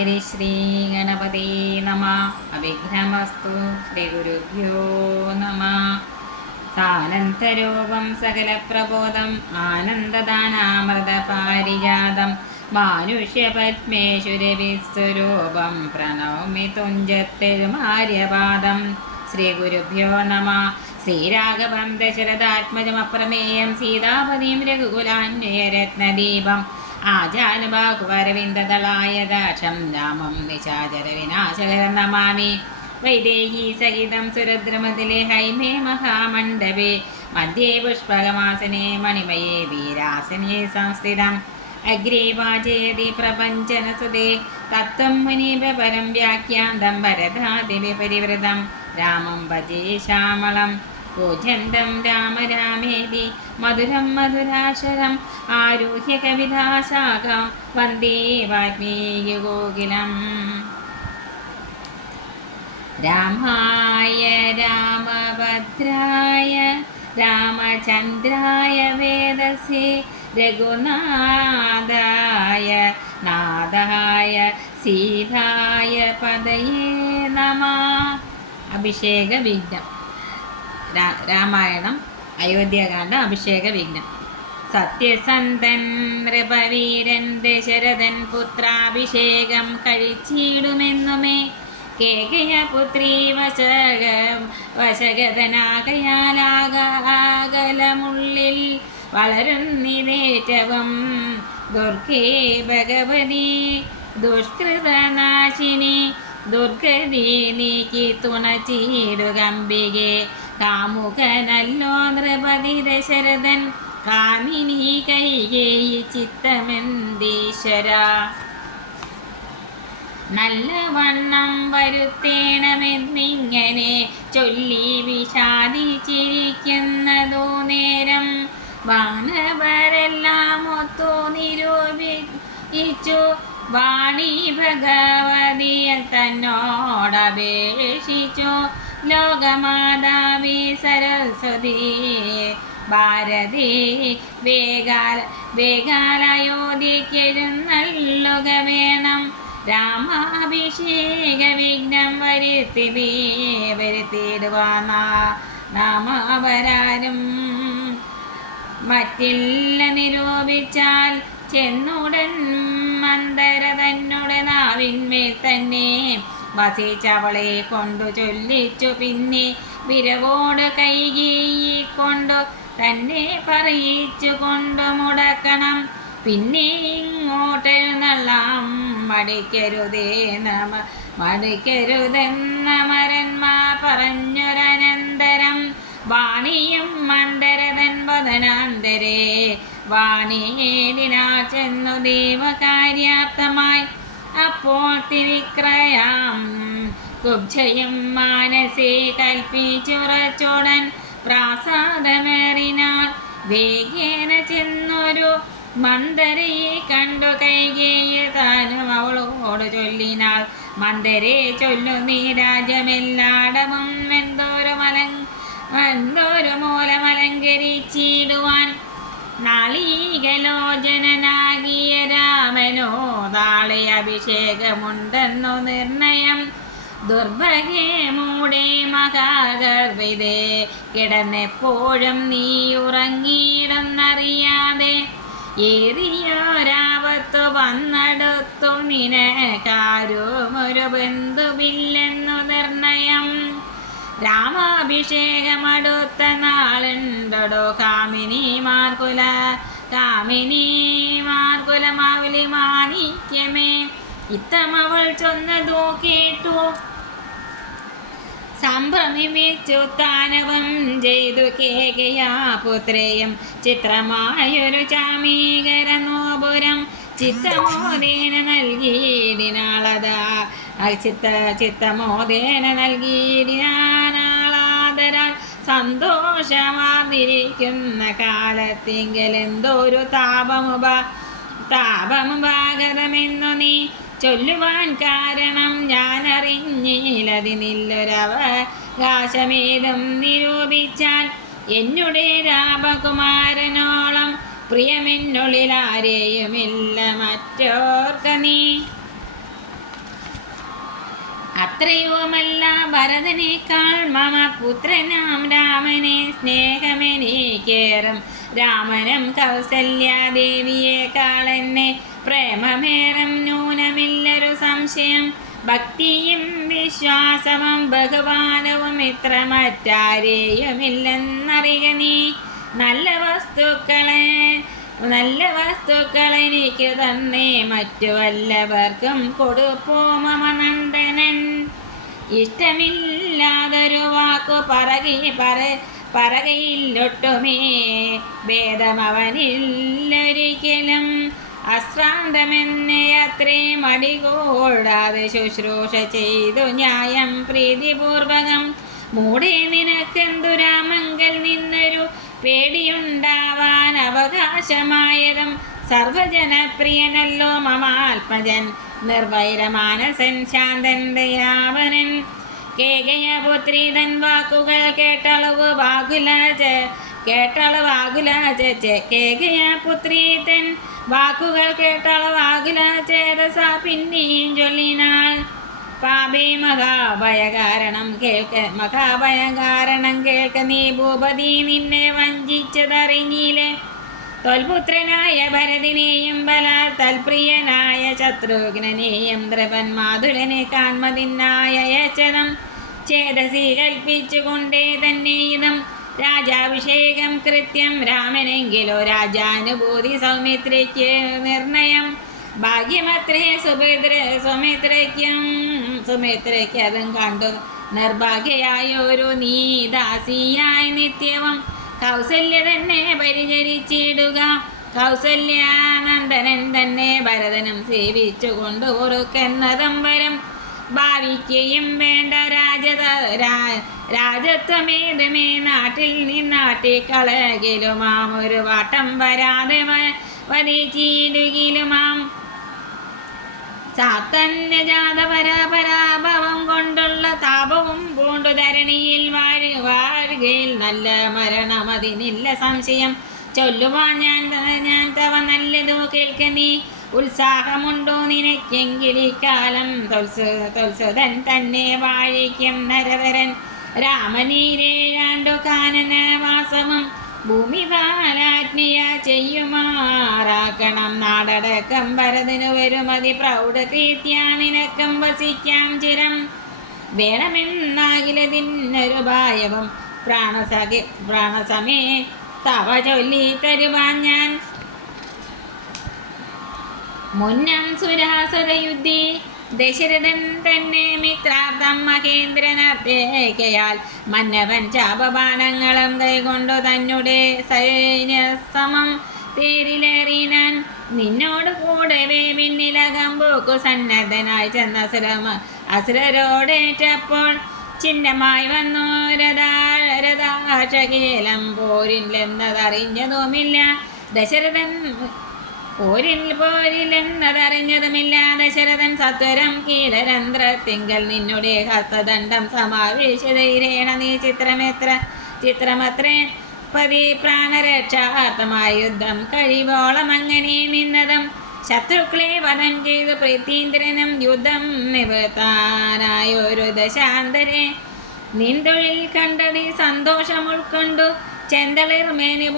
ഹരിശ്രീ ഗണപതി നമ. അവിഘ്നമസ്തു. ശ്രീ ഗുരുഭ്യോ നമ. സാനന്തരൂപം സകലപ്രബോധം ആനന്ദദാനാമൃത പാരിജാതം മാനുഷ്യപത്മേശ്വരവിസ്വരൂപം പ്രണൗമി തുഞ്ചത്തെഴുമാര്യപാദം. ശ്രീ ഗുരുഭ്യോ നമ. ശ്രീരാഘവം ദശരഥാത്മജമപ്രമേയം സീതാപതിം രഘുകുലാന്വയരത്നദീപം ആജാനുബാഹുവരവിന്ദദളായദാക്ഷം രാമം നിശാചര വിനാശകരം നമാമി. വൈദേഹി സഹിതം സുരദ്രമതിലെ ഹൈമേ മഹാമണ്ഡപേ മധ്യേ പുഷ്പകമാസനെ മണിമയേ വീരാസനെ സംസ്ഥിതം അഗ്രേ വാചയതി പ്രപഞ്ചനസുതേ തത്വം മുനിപരം വ്യാഖ്യാന്തം ഭരതാദിവി പരിവൃതം രാമം ഭജേ ശ്യാമളം കൂജന്തം രാമ രാമേതി മധുരം മധുരാശരം ആരുഹ്യ കവിതാശാഖം വന്ദേ വാൽമീകികോകിലം. രാമായ രാമഭദ്രായ രാമചന്ദ്രായ വേദസേ രഘുനാഥായ നാഥായ സീതായ പദയേ നമഃ. അഭിഷേക വിഘ്നം. രാമായണം അയോധ്യാകാന്ഡം അഭിഷേക വിഘ്നം. സത്യസന്ധൻ നൃപവീരൻ ദശരഥൻ പുത്രാഭിഷേകം കഴിച്ചിടുമെന്നുമേ കേകയ പുത്രീ വശഗതനാകയാലാകലമുള്ളിൽ വളരുന്നിതേറ്റവും ദുർഗേ ഭഗവതി ദുഷ്കൃതനാശിനി ദുർഗതി നീക്കി തുണച്ചിടുകമ്പികെ കാമുകനല്ലോ നൃപതി ദശരഥൻ കാമിനി കൈകേയി ചിത്തമെന്തീശ്വര. നല്ലവണ്ണം വരുത്തേണമെന്നിങ്ങനെ ചൊല്ലി വിഷാദിച്ചിരിക്കുന്നതോ നേരം വാനവരെല്ലാം ഒത്തു നിരൂപിച്ചു വാണി ഭഗവതിയെ തന്നോടപേക്ഷിച്ചു ലോകമാതാവി സരസ്വതി ഭാരതി വേഗാലയോധ്യക്കെഴുന്നള്ളുക വേണം രാമാഭിഷേക വിഘ്നം വരുത്തിയിടുവാൻ നാമവരാരും മറ്റില്ല നിരൂപിച്ചാൽ ചെന്നുടൻ മന്ദര തന്നോട് നാവിന്മേൽ തന്നെ വസിച്ചവളെ കൊണ്ടു ചൊല്ലിച്ചു. പിന്നെ വിരവോട് കൈകൊണ്ടു തന്നെ പറയിച്ചു കൊണ്ടു മുടക്കണം. പിന്നെ ഇങ്ങോട്ടെഴുന്നള്ളാം മടിക്കരുതെന്നമരന്മാർ പറഞ്ഞൊരനന്തരം വാണിയും മണ്ഡരതൻ വദനാന്തരേ വാണിയേതിനാ ചെന്നു ദേവകാര്യാർത്ഥമായി. അപ്പോൾ തിവിക്രയാം കുബ്ജയും മാനസേ കൽപ്പിച്ചുറച്ചോടൻ പ്രാസാദമേറിനാൾ. വേഗേന ചെന്നൊരു മന്ദരയെ കണ്ടു കൈകേയി താനും അവളോട് ചൊല്ലിനാൾ. മന്ദരെ ചൊല്ലു നീ രാജമെല്ലാടവും എന്തോരു മൂലമലങ്കരിച്ചിടുവാൻ നാളീകലോചനാകിയ രാമനോ നാളെ അഭിഷേകമുണ്ടെന്നു നിർണയം. ദുർഭഗേ മൂടെ മഹാഗർഭിതേ കിടന്നെപ്പോഴും നീ ഉറങ്ങിയിടുന്നറിയാതെ ഏറിയൊരാപത്തു വന്നെടുത്തു നിനക്കാരും ഒരു ബന്ധുവില്ലെന്നു നിർണയം. രാമാഭിഷേകമടുത്ത നാളുണ്ടോ കാമിനിമാർകുലമാവിലി മാണിക്യമേ. ഇത്തമവൾ ചൊന്നതോ കേട്ടു സംഭ്രമിച്ചു താനവം ചെയ്തു കേകയാ പുത്രേയം ചിത്രമായൊരു ചാമീകരനോപുരം ചിത്തമോദേന നൽകിയിടിനാളതാ ചിത്തമോദേന നൽകിയിടിനാളാദരാൽ സന്തോഷമാർന്നിരിക്കുന്ന കാലത്തിങ്കൽ എന്തോരു താപമുപാഗതമെന്നു നീ ചൊല്ലുവാൻ കാരണം ഞാനറിഞ്ഞില്ലതിനില്ലൊരവകാശമേതും നിരൂപിച്ചാൽ എന്നുടെ രാമകുമാരനോളം പ്രിയമെന്നുള്ളിലാരെയുമില്ല മറ്റോർക്ക നീ. അത്രയുമല്ല ഭരതനേക്കാൾ മമ പുത്രനാം രാമനെ സ്നേഹമെനിക്കേറും. രാമനും കൗസല്യാദേവിയേക്കാൾ എന്നെ പ്രേമമേറും. ന്യൂനമില്ലൊരു സംശയം. ഭക്തിയും വിശ്വാസവും ബഹുമാനവും ഇത്ര മറ്റാരെയുമില്ലെന്നറിയ നീ. നല്ല വസ്തുക്കൾ എനിക്ക് തന്നെ മറ്റു വല്ലവർക്കും കൊടുപ്പോ മമ നന്ദനൻ. ഇഷ്ടമില്ലാതൊരു വാക്കു പറകയില്ലൊട്ടുമേ ഭേദമവനില്ലൊരിക്കലും. അശ്രാന്തമെന്നെ അത്രേ മടികൂടാതെ ശുശ്രൂഷ ചെയ്തു ന്യായം പ്രീതിപൂർവകം. മൂടെ നിനക്കെന്തു രാമങ്കൽ നിന്നൊരു പേടിയുണ്ടാവാൻ അവകാശമായതും. സർവജനപ്രിയനല്ലോ മമാത്മജൻ, നിർവൈരമാനസൻ, ശാന്തൻ, ദയാവനൻ. കേകയപുത്രി തൻ വാക്കുകൾ കേട്ടളവാകുല ചേതസ പിന്നെയും ചൊല്ലിനാൾ. പാപേ മഹാഭയകാരണം കേൾക്ക നീ ഭൂപതി, നിന്നെ വഞ്ചിച്ചതറിഞ്ഞില്ലേ. തൊൽപുത്രനായ ഭരതിനെയും ബലാൽ തൽപ്രിയനായ ശത്രുഘ്നനെയും ദ്രവൻ മാതുലനെ കാൺമതിനായ യച്ചതം ചേതസി കൽപ്പിച്ചുകൊണ്ടേ തന്നെ ഇതം രാജാഭിഷേകം കൃത്യം. രാമനെങ്കിലോ രാജാനുഭൂതി സൗമിത്രയ്ക്ക് നിർണയം. ഭാഗ്യമത്രേ സുമിത്രയ്ക്ക് അതും കണ്ടു നിർഭാഗ്യയായൊരു നീ ദാസിയായി നിത്യവും കൗസല്യ തന്നെ പരിചരിച്ചിടുക. കൗസല്യാനന്ദനൻ തന്നെ ഭരതനും സേവിച്ചുകൊണ്ട് ഉറുക്കെന്നതും വരം. ഭാവിക്കുകയും വേണ്ട രാജത്വമേതുമേ നാട്ടിൽ നിന്നാട്ടിക്കളകിലുമാം. ഒരു വാട്ടം വരാതെ വധിച്ചിടുകിലുമാം. സാത്തന്യജാത പരാപരാഭവം കൊണ്ടുള്ള താപവും പൂണ്ടു ധരണിയിൽ വാഴുകയിൽ നല്ല മരണമതിനില്ല സംശയം. ചൊല്ലുവാൻ ഞാൻ തവ നല്ലതോ കേൾക്ക നീ. ഉത്സാഹമുണ്ടോ നിനക്കെങ്കിലിക്കാലം തൊൽസുതൻ തന്നെ വാഴിക്കും നരവരൻ. രാമനീരേഴാണ്ടു കാനനവാസവും ഭൂമി പാലാജ്ഞയ ചെയ്യുമാറാക്കണം. നാടടക്കം ഭരതനു വരുമതി പ്രൗഢകീർത്തിയാ നിനക്കം വസിക്കാം ചിരം. വേണമെന്നാകിലതിനൊരു ഭായവും പ്രാണസമേ തവ ചൊല്ലി തരുവാൻ ഞാൻ. മുന്നം സുരാസുരയുദ്ധി ദശരഥൻ തന്നെ മിത്രാർത്ഥം മഹേന്ദ്രനർത്തേകയാൽ മന്നവൻ ചാപബാണങ്ങളും കൈകൊണ്ടു തന്നെ സൈന്യസമം തേരിലേറിനാൻ. നിന്നോട് കൂടവേ മിന്നിലകമ്പോക്കു സന്നദ്ധനായി ചെന്ന അസുരരോടേറ്റപ്പോൾ ചിഹ്നമായി വന്നു രഥാശകേലം. പോരില്ലെന്നതറിഞ്ഞതുമില്ല ദശരഥൻ സത്വരം കീലരന്ധ്രത്തിങ്കൽ നിന്നുടെ ഹസ്തദണ്ഡം സമാവേശധൈരേണ നീ ചിത്രമത്രേ പതി പ്രാണരക്ഷാർത്ഥമായ യുദ്ധം കഴിവോളം അങ്ങനെ നിന്നതും. ശത്രുക്കളെ വധം ചെയ്തു പ്രീതീന്ദ്രനും യുദ്ധം നിവർത്താനായൊരു ദശാന്തരെ നിൻതൊഴിൽ കണ്ടതി സന്തോഷം ഉൾക്കൊണ്ടു. ചെന്തളിർമേനി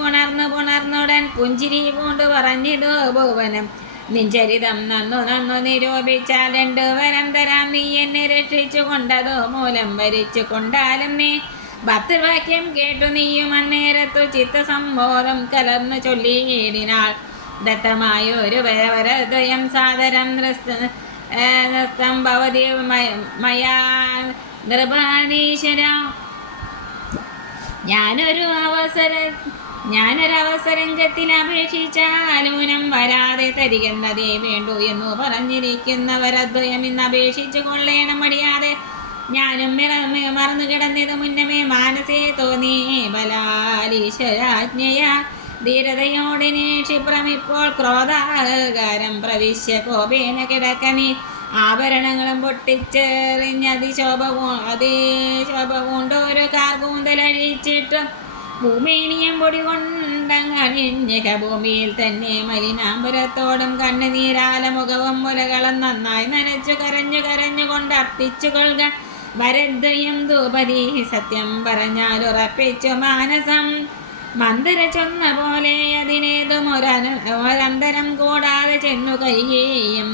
പുണർന്നുടൻ പുഞ്ചിരി പൂണ്ടു പറഞ്ഞിടു ഭുവനം. നിൻചരിതം നന്നു നിരൂപിച്ചാൽ 2 വരം തരാം. നീ എന്നെ രക്ഷിച്ചു കൊണ്ടതോ മൂലം വരിച്ചു കൊണ്ടാലും നീ. ഭക്തവാക്യം കേട്ടു നീയും അന്നേരത്തു ചിത്തസംബോധം കലർന്നു ചൊല്ലിയിടിനാൾ. ദത്തമായൊരു വരദ്വയം സാദരം നൃത്തം ഭവതി മയാ നൃപാനീശ്വര. ഞാനൊരവസരത്തിൽ അപേക്ഷിച്ചാലൂനം വരാതെ തരികെന്നതേ വേണ്ടു എന്നു പറഞ്ഞിരിക്കുന്നവരദ്വയം ഇന്ന് അപേക്ഷിച്ചു കൊള്ളേണം മടിയാതെ. ഞാനും മറന്നു കിടന്നത് മുന്നമേ മാനസേ തോന്നി ബലാലീശ്വരാജ്ഞയ. ധീരതയോടിനെ ക്ഷിപ്രം ഇപ്പോൾ ക്രോധാകാരം പ്രവിശ്യ കോപേന കിടക്കണി. ആഭരണങ്ങളും പൊട്ടിച്ചെറിഞ്ഞതിശോഭ പൂണ്ടൊരു കാർകൂന്തലഴിച്ചിട്ട് ഭൂമേനിയം പൊടി കൊണ്ട് കൊണ്ടങ്ങണിഞ്ഞ ഭൂമിയിൽ തന്നെ മലിനാമ്പുരത്തോടും കണ്ണുനീരാല മുഖവും മുലകളും നന്നായി നനച്ചു കരഞ്ഞുകൊണ്ട് അർപ്പിച്ചു കൊള്ളുക. ഭരദ്വയം ധൂപതി സത്യം പറഞ്ഞാലുറപ്പിച്ചു മാനസം. മന്ദിര ചൊന്ന പോലെ അതിനേതും ഒരന്തരം കൂടാതെ ചെന്നു കയ്യേയും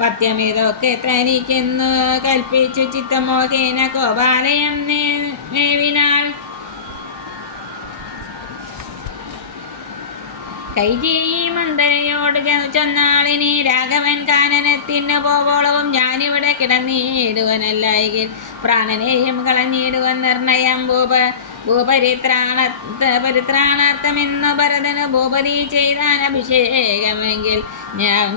പത്യമിതൊക്കെ തനിക്കെന്നു കൽപ്പിച്ചു ചിത്തമോഹേന കോപാലയം മേവിനാൾ. കൈകേയി മന്ദരയോട് ചൊന്നാളിനി രാഘവൻ കാനനത്തിന് പോവോളവും ഞാനിവിടെ കിടന്നിടുവനല്ലായെങ്കിൽ പ്രാണനെയും കളഞ്ഞിടുവൻ നിർണയം. ഭൂപരിത്രാണാർത്ഥമെന്നു ഭരതന് ഭൂപതി ചെയ്താൻ അഭിഷേകമെങ്കിൽ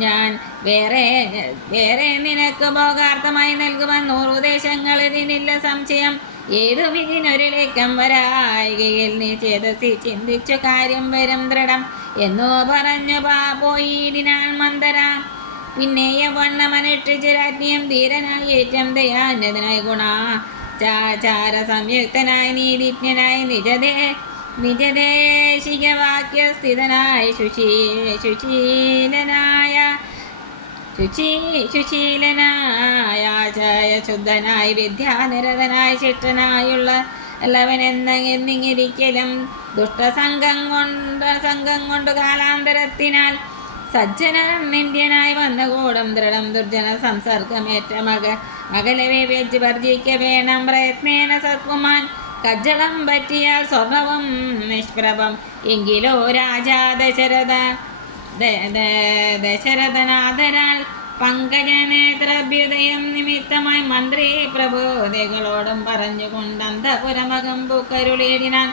ഞാൻ വേറെ നിനക്ക് ഭോഗാർത്ഥമായി നൽകുവാൻ 100 ദേശങ്ങൾ ഇതിനില്ല സംശയം. ഏതും ഇതിനൊരിളക്കം വരായികയിൽ നീ ചേതസി ചിന്തിച്ചു കാര്യം വരും ദൃഢം എന്നോ പറഞ്ഞു പോയിടിനാൾ മന്ദര. പിന്നെ വണ്ണമനുഷ്ഠിച്ച് രാജ്ഞിയും ധീരനായി ഏറ്റം ദയാന്യതനായി ഗുണാചാര സംയുക്തനായി നീതിജ്ഞനായി നിജദേശികവാക്യസ്ഥിതനായി ശുശീലനായ ശുദ്ധനായി വിദ്യാനിരതനായി ശിഷ്ടനായുള്ള എല്ലാവനെന്നിരിക്കലും ദുഷ്ടസംഘം കൊണ്ട് കാലാന്തരത്തിനാൽ സജ്ജനം നിന്ദ്യനായി വന്നുകൂടും ദൃഢം ദുർജന സംസർഗമേറ്റ മകലവെ വെച്ച് വർജിക്ക വേണം പ്രയത്നേന സത്കുമാൻ. കജ്ജളം പറ്റിയാൽ സ്വർണവും നിഷ്പ്രഭം എങ്കിലോ രാജാ ദശരഥനാഥരാൽ പങ്കജനേത്രഭ്യുദയം നിമിത്തമായി മന്ത്രി പ്രബോധികളോടും പറഞ്ഞുകൊണ്ട് അന്തപുരമകം പൂക്കരുളിയിടിനാൻ.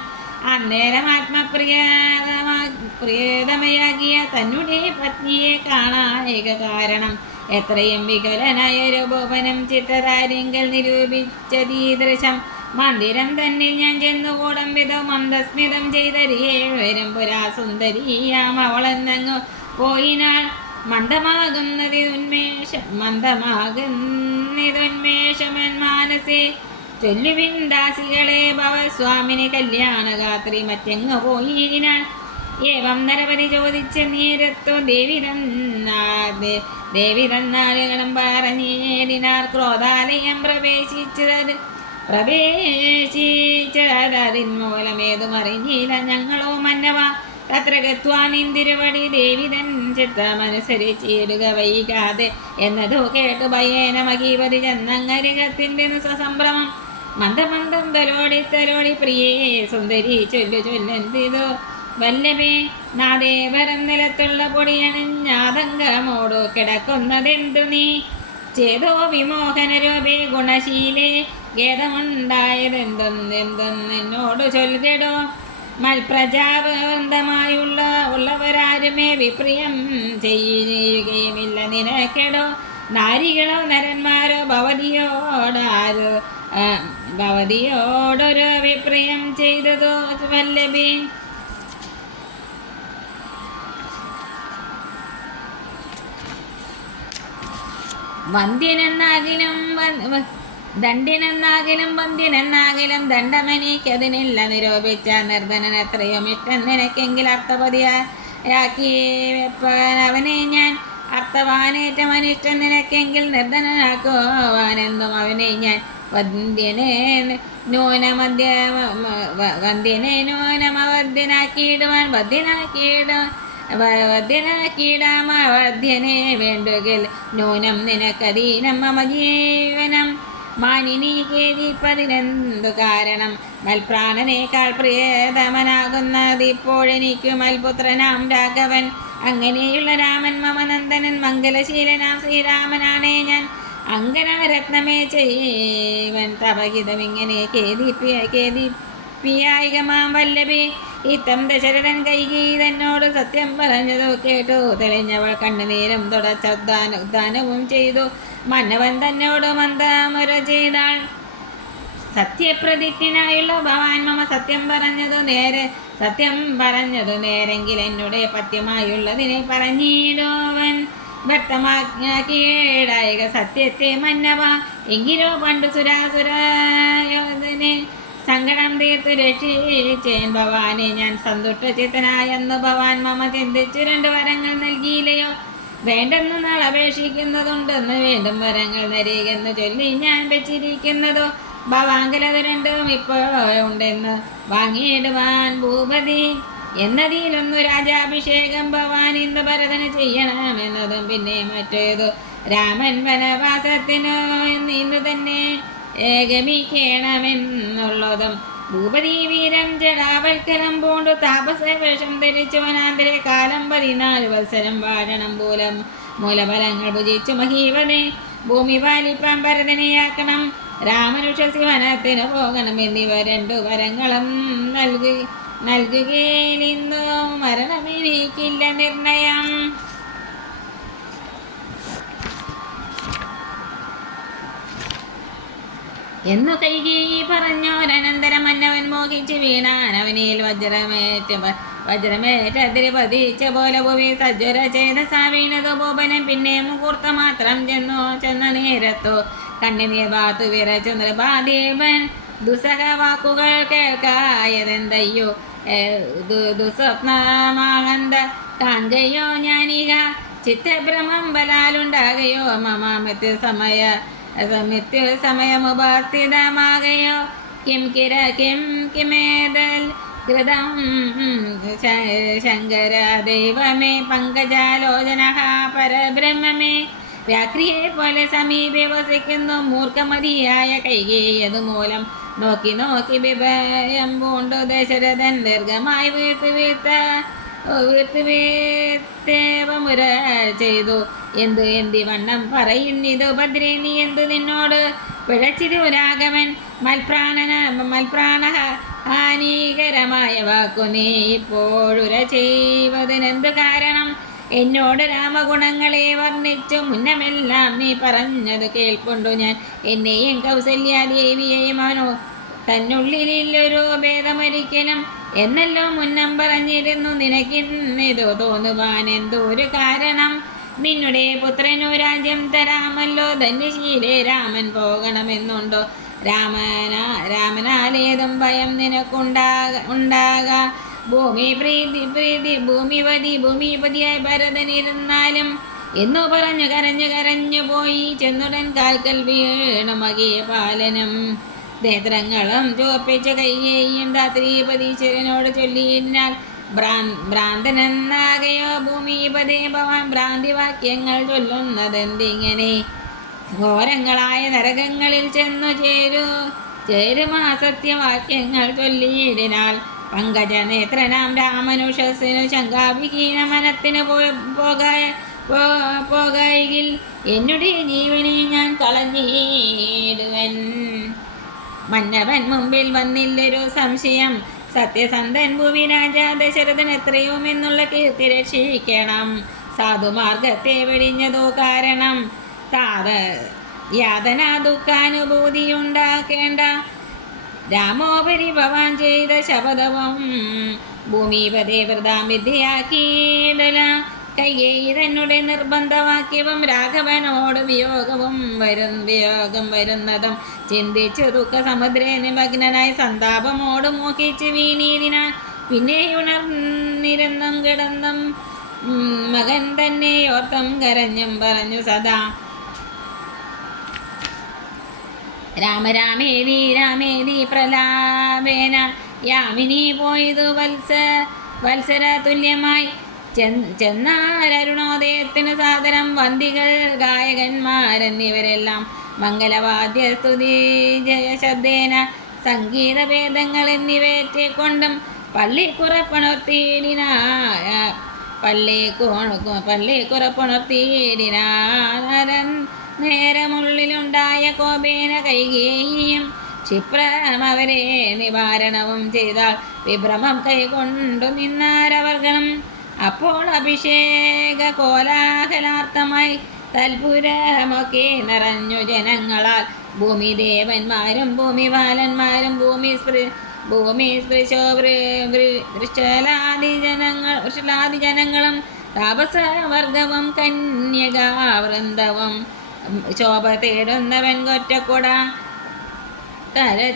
അന്നേരം ആത്മപ്രിയതമയാകിയ തന്നുടെ പത്നിയെ കാണായിക കാരണം എത്രയും വികലനായ രൂപവനം ചിത്രധാര്യങ്കൽ നിരൂപിച്ചതീദൃശം. മന്ദിരം തന്നിൽ ഞാൻ ചെന്നുകൂടം വിധം മന്ദസ്മിതം ചെയ്തരിയേ വരും പുരാ സുന്ദരിയാം അവളെന്നങ്ങു പോയിനാൾ. മന്ദമാകുന്നതുന്മേഷമൻ മാനസേ ചൊല്ലുവിൻ ദാസികളെ ഭവസ്വാമിനി കല്യാണഗാത്രി മറ്റെങ്ങു പോയിനാൾ. ഏവം നരപതി ചോദിച്ച നേരത്തു ദേവി തന്നാളുകളും പറഞ്ഞേടിനാർ. ക്രോധാലയം പ്രവേശിച്ചതിന്മൂലമേതുമറിഞ്ഞില്ല ഞങ്ങളോ മന്നവ. തത്ര ഗത്വാനിന്തിരുവടി ദേവിതൻ ചിത്രമനുസരിച്ചിടുക വൈകാതെ എന്നതു കേട്ടു ഭയേന മകീപതി ചെന്നങ്ങരികത്തിൻ്റെ സസംഭ്രമം. മന്ദമന്ദം തലോടി പ്രിയേ സുന്ദരി ചൊല്ലെന്തിതോ വല്ലഭേ നാദേവരം നിലത്തുള്ള പൊടിയണിഞ്ഞാതങ്കമോടു കിടക്കുന്നതെന്തു നീ ചേതോ വിമോഹനരൂപേ ഗുണശീലേ ഖേദമുണ്ടായതെന്തെന്നോടു ചൊൽകെടോ. മൽപ്രജാവൃന്ദമായുള്ളവരാരുമേ വിപ്രിയം ചെയ്യുകയുമില്ല നിനക്കെടോ. നാരികളോ നരന്മാരോ ഭവതിയോടൊരു വിപ്രിയം ചെയ്തതോ വല്ലഭി. ദണ്ഡിനെന്നാകിലും വന്ധ്യനെന്നാകിലും ദണ്ഡമനിക്കതിനില്ല നിരൂപിച്ച നിർധനൻ എത്രയും ഇഷ്ടം നിനക്കെങ്കിൽ അർത്ഥപതിയാക്കി വെപ്പവനെ ഞാൻ. അർത്ഥവാനേറ്റം അനിഷ്ടം നിനക്കെങ്കിൽ നിർധനനാക്കുവാനെന്നും അവനെ ഞാൻ. വന്ധ്യനെ ന്യൂനമവധ്യനാക്കിയിടുവാൻ വധ്യനാക്കിയിടാമവധ്യനെ വേണ്ടുകിൽ നൂനം നിനക്കധീനം മമ ജീവനം. മാനിനി കേതിപ്പതിനെന്തു കാരണം മൽപ്രാണനേക്കാൾ പ്രിയതമനാകുന്നതിപ്പോഴെനിക്കു മൽപുത്രനാം രാഘവൻ. അങ്ങനെയുള്ള രാമൻ മമനന്ദനൻ മംഗലശീലനാം ശ്രീരാമനാണേ ഞാൻ. അങ്കനരത്നമേ ചെയ്വൻ തപഹിതമിങ്ങനെ കേദിപ്പിയായികമാം വല്ലഭി. ഇത്തം ദശരഥൻ കൈകേയി തന്നോട് സത്യം പറഞ്ഞതു കേട്ടു തെളിഞ്ഞവൾ കണ്ണുനീരും തുടച്ചുദ്ധാനവും ചെയ്തു. മന്നവൻ തന്നോട് മന്ദമുര ചെയ്താൾ. സത്യപ്രതിജ്ഞനായുള്ള ഭവാൻ മമ സത്യം പറഞ്ഞതു നേരെങ്കിൽ എന്നോട് പത്യമായുള്ളതിനെ പറഞ്ഞിടുവൻ. വ്യക്തമാക്കിയിടായിക സത്യത്തെ മന്നവ. എങ്കിലോ പണ്ടു സുരാസുരയോധനെ സങ്കടം തീർത്തു രക്ഷിച്ചേൻ ഭവാനെ ഞാൻ സന്തുഷ്ടചിത്തനായെന്ന് ഭവാൻ മമ ചിന്തിച്ചു 2 വരങ്ങൾ നൽകിയില്ലയോ? വേണ്ടെന്ന് നാൾ അപേക്ഷിക്കുന്നതുണ്ടെന്ന് വീണ്ടും വരങ്ങൾ നരികെന്ന് ചൊല്ലി ഞാൻ വെച്ചിരിക്കുന്നതോ? ഭവാങ്കലത് 2 ഇപ്പോഴുണ്ടെന്ന് വാങ്ങിയിടുവാൻ ഭൂപതി എന്നതിലൊന്നു രാജാഭിഷേകം ഭവാൻ ഇന്ന് ഭരതന് ചെയ്യണമെന്നതും പിന്നെ മറ്റേതു രാമൻ വനവാസത്തിനു ഇന്ന് തന്നെ ഏകമിക്കണമെന്നുള്ളതും. ഭൂപതി വീരം ജടാവൽക്കരം പൂണ്ടു താപസവേഷം ധരിച്ചു വനാന്തരെ കാലം 14 വത്സരം വാഴണം മൂലഫലങ്ങൾ ഭുജിച്ചു മഹീപനെ ഭൂമി പാലിപ്പാൻ ഭരതനെയാക്കണം. രാമനുഷസി വനത്തിന് പോകണം എന്നിവ 2 വരങ്ങളും നൽകുകയിലിന്നു മരണമെനിക്കില്ല നിർണയം. എന്നു കൈകേയി പറഞ്ഞോരനന്തരം മന്നവൻ മോഹിച്ചു വീണാൻ അവനിൽ വജ്രമേറ്റതിരി പതിച്ച പോലെ ഭൂമി സജ്വര ചേതസാ വീണതു ഭൂപനം. പിന്നെ മുഹൂർത്ത മാത്രം ചെന്ന നേരത്തോ കണ്ണിനീർ ബാത്തു വിറച്ചു നൃപാദേവൻ ദുസ്സഹ വാക്കുകൾ കേൾക്കായതെന്തയ്യോ ദുസ്വപ്നമാകന്ത കാൺകയോ ഞാനിക ചിത്തഭ്രമം ബലാലുണ്ടാകയോ മമ സമയമുപാസ്ഥിതമാകയോ കിം കിമേതൽ കൃതം ശങ്കര ദൈവമേ പങ്കജാലോചന പരബ്രഹ്മമേ. വ്യാക്രിയെ പോലെ സമീപെ വസിക്കുന്നു മൂർഖമതിയായ കൈകേയതു മൂലം നോക്കി വിഭയം പൂണ്ടു ദശരഥൻ ദീർഘമായി വീർത്തുവീർത്തേവമുര ചെയ്തു. എന്തി വണ്ണം പറയുന്നിതു ഭദ്രേ നീ എന്തു നിന്നോട് പിഴച്ചിതു രാഘവൻ മൽപ്രാണ ഹാനികരമായ വാക്കു നീ ഇപ്പോഴുര ചെയ്വതിനെന്തു കാരണം? എന്നോട് രാമഗുണങ്ങളെ വർണ്ണിച്ചു മുന്നമെല്ലാം നീ പറഞ്ഞത് കേൾക്കൊണ്ടു ഞാൻ. എന്നെയും കൗസല്യാദേവിയെയും അവനോ തന്നുള്ളിലൊരു ഭേദമൊരിക്കലും എന്നല്ലോ മുന്നം പറഞ്ഞിരുന്നു. നിനക്കിന്നിതു തോന്നുവാൻ എന്തോരു കാരണം? നിന്നുടെ പുത്രനു രാജ്യം തരാമല്ലോ ധന്യശീലേ രാമൻ പോകണമെന്നുണ്ടോ? രാമനാലേതും ഭയം നിനക്കുണ്ടാക ഭൂമിപതിയായി ഭരതനിരുന്നാലും എന്നു പറഞ്ഞു കരഞ്ഞു പോയി ചെന്നുടൻ കാൽക്കൽ വീണു മകിയ പാലനം നേത്രങ്ങളും ചുവപ്പിച്ച കൈയേയും ധാത്രീപതീശ്വരനോട് ചൊല്ലിയിരുന്നാൽ ഭ്രാന്തനെന്നാകയോ ഭൂമിപതേ ഭവാൻ ഭ്രാന്തിവാക്യങ്ങൾ ചൊല്ലുന്നതെന്തിങ്ങനെ? ഘോരങ്ങളായ നരകങ്ങളിൽ ചെന്നു ചേരുമാ സത്യവാക്യങ്ങൾ ചൊല്ലിയിടിനാൽ പങ്കജനേത്രനാം രാമനുഷസ്സിനു ശങ്കാവിഹീന മനത്തിന് പോകയിൽ എന്നുടെ ജീവനെ ഞാൻ കളഞ്ഞിടുവൻ. മന്നവൻ മുമ്പിൽ വന്നില്ലൊരു സംശയം സത്യസന്ധൻ ഭൂവി രാജാ ദശരഥൻ എത്രയുമെന്നുള്ള കീർത്തി രക്ഷിക്കണം. സാധുമാർഗത്തെ വെടിഞ്ഞതോ കാരണം യാതന ദുഃഖാനുഭൂതിയുണ്ടാക്കേണ്ട. രാമോപരി ഭവാൻ ചെയ്ത ശപഥവും ഭൂമിപതേ വൃതാം വിദ്യയാക്കിയിടല. കൈകേയി തന്നുടെ നിർബന്ധവാക്യവും രാഘവനോട് വിയോഗം വരുന്നതും ചിന്തിച്ചു ദുഃഖ സമുദ്രേ നിമഗ്നനായി സന്താപമോട് മോഹിച്ച് വീണീരിനാൽ പിന്നെ ഉണർന്നിരുന്നും കിടന്നും മകൻ തന്നെ ഓർത്തം കരഞ്ഞും പറഞ്ഞു സദാ രാമേതി പ്രലാപേന യാമിനി പോയതു വത്സര തുല്യമായി ചെന്നാരുണോദയത്തിന് സാദരം വന്ദികൾ ഗായകന്മാരെന്നിവരെല്ലാം മംഗലവാദ്യ സ്തുതി ജയശബ്ദേന സംഗീത ഭേദങ്ങൾ എന്നിവയെക്കൊണ്ടും പള്ളിക്കുറപ്പുണർത്തിയിടിനാരൻ നേരമുള്ളിലുണ്ടായ കോപേന കൈകേയിയും ക്ഷിപ്രമവരെ നിവാരണവും ചെയ്താൽ വിഭ്രമം കൈകൊണ്ടു നിന്നാരവർഗണം. അപ്പോൾ അഭിഷേക കോലാഹലാർത്ഥമായി തൽപുരമൊക്കെ നിറഞ്ഞു ജനങ്ങളാൽ ഭൂമിദേവന്മാരും ഭൂമിപാലന്മാരും വൃഷലാദി ജനങ്ങളും താപസവർഗവും കന്യകാവൃന്ദവും ശോഭ തേടുന്നവൻ കൊറ്റക്കുട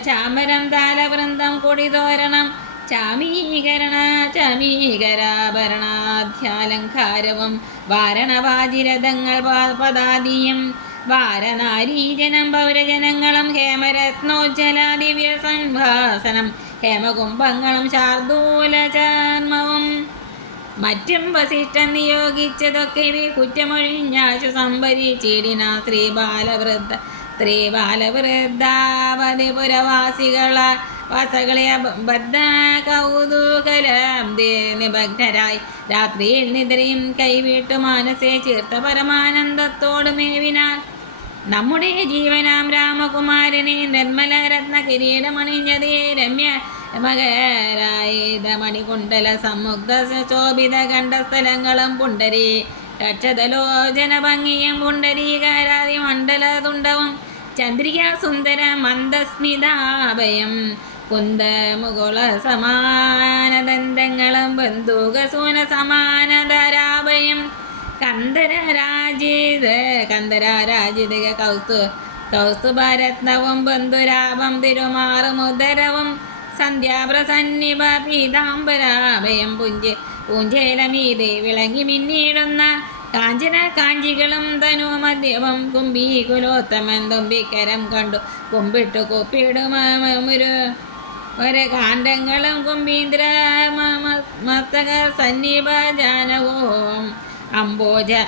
ചാമരം താലവൃന്ദം കൊടിതോരണം ചമീകരാഭരണാധ്യാലങ്കാരവും വാരണവാജിരഥങ്ങൾ പദാദിയും വാരനാരീജനം പൗരജനങ്ങളും ഹേമരത്നോജ്ജല ദിവ്യ സംഭാസനം ഹേമകുംഭങ്ങളും ശാർദൂലചർമ്മവും മറ്റും വസിഷ്ഠൻ നിയോഗിച്ചതൊക്കെ കുറ്റമൊഴിഞ്ഞാശു സംഭരിച്ചിടിന സ്ത്രീ ബാലവൃദ്ധാവധി പുരവാസികള വാസകളെ ബദ്ധ കൗതുകലം നിമഗ്നരായി രാത്രിയിൽ നിദ്രയും കൈവിട്ടു മനസ്സെ ചീർത്ത പരമാനന്ദത്തോട് മേവിനാൽ നമ്മുടെ ജീവനാം രാമകുമാരനെ നിർമ്മല രത്ന കിരീടമണിഞ്ഞതേ രമ്യ മകരായുധ മണികുണ്ടല സമുഗ്ധ ശോഭിത കണ്ഠസ്ഥലങ്ങളും പുണ്ടരി കക്ഷതലോചന ഭംഗിയും പുണ്ടരീകാരാതി മണ്ഡല തുണ്ടവും ചന്ദ്രിക സുന്ദര മന്ദസ്മിതാഭയം കുന്ദമുകുള സമാനദന്തങ്ങളും ബന്ധുകസൂന സമാനധരാഭയം കന്ദരാരാജിത കൗസ്തുഭരത്നവും ബന്ധുരാഭം തിരുമാറുമുദരവും സന്ധ്യാപ്രസന്നിഭ പീതാംബരാഭയം പൂഞ്ചേലമീതെ വിളങ്ങി മിന്നിടുന്ന കാഞ്ചന കാഞ്ചികളും ധനുമദ്യവും കുംഭീകുലോത്തമൻ തുമ്പിക്കരം കണ്ടു കുമ്പിട്ടു കുപ്പിടുമൊരു കാണ്ഡങ്ങളും കുംഭീന്ദ്ര മസ്തക സന്നിഭജാനവും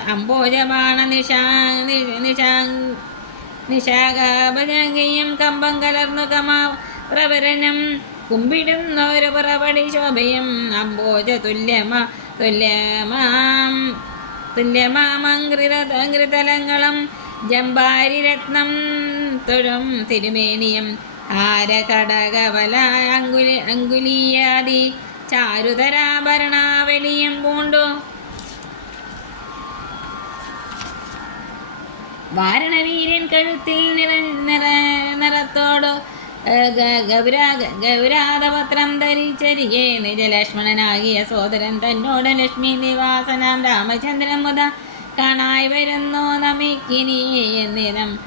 അംബോജബാണ നിശാഖഭജയും കമ്പം കലർന്നു കമാ പ്രവരനം കുമ്പിടുന്നൊരു പുറപടി ശോഭയും അംബോജ തുല്യമാമൃതലങ്ങളും ജംബാരി രത്നം തൊഴും തിരുമേനിയും ആരകടകവല അങ്കുലീയാദി ചാരുതരാഭരണാവലിയും പൂണ്ടു വാരണവീര്യൻ കഴുത്തിൽ നിറത്തോടു ഗൗരാതപത്രം ധരിച്ചരികെ നിജലക്ഷ്മണനാകിയ സോദരൻ തന്നോട് ലക്ഷ്മി നിവാസനാം രാമചന്ദ്രൻ മുത കാണായി വരുന്നു നമിക്കിനി എന്നിനം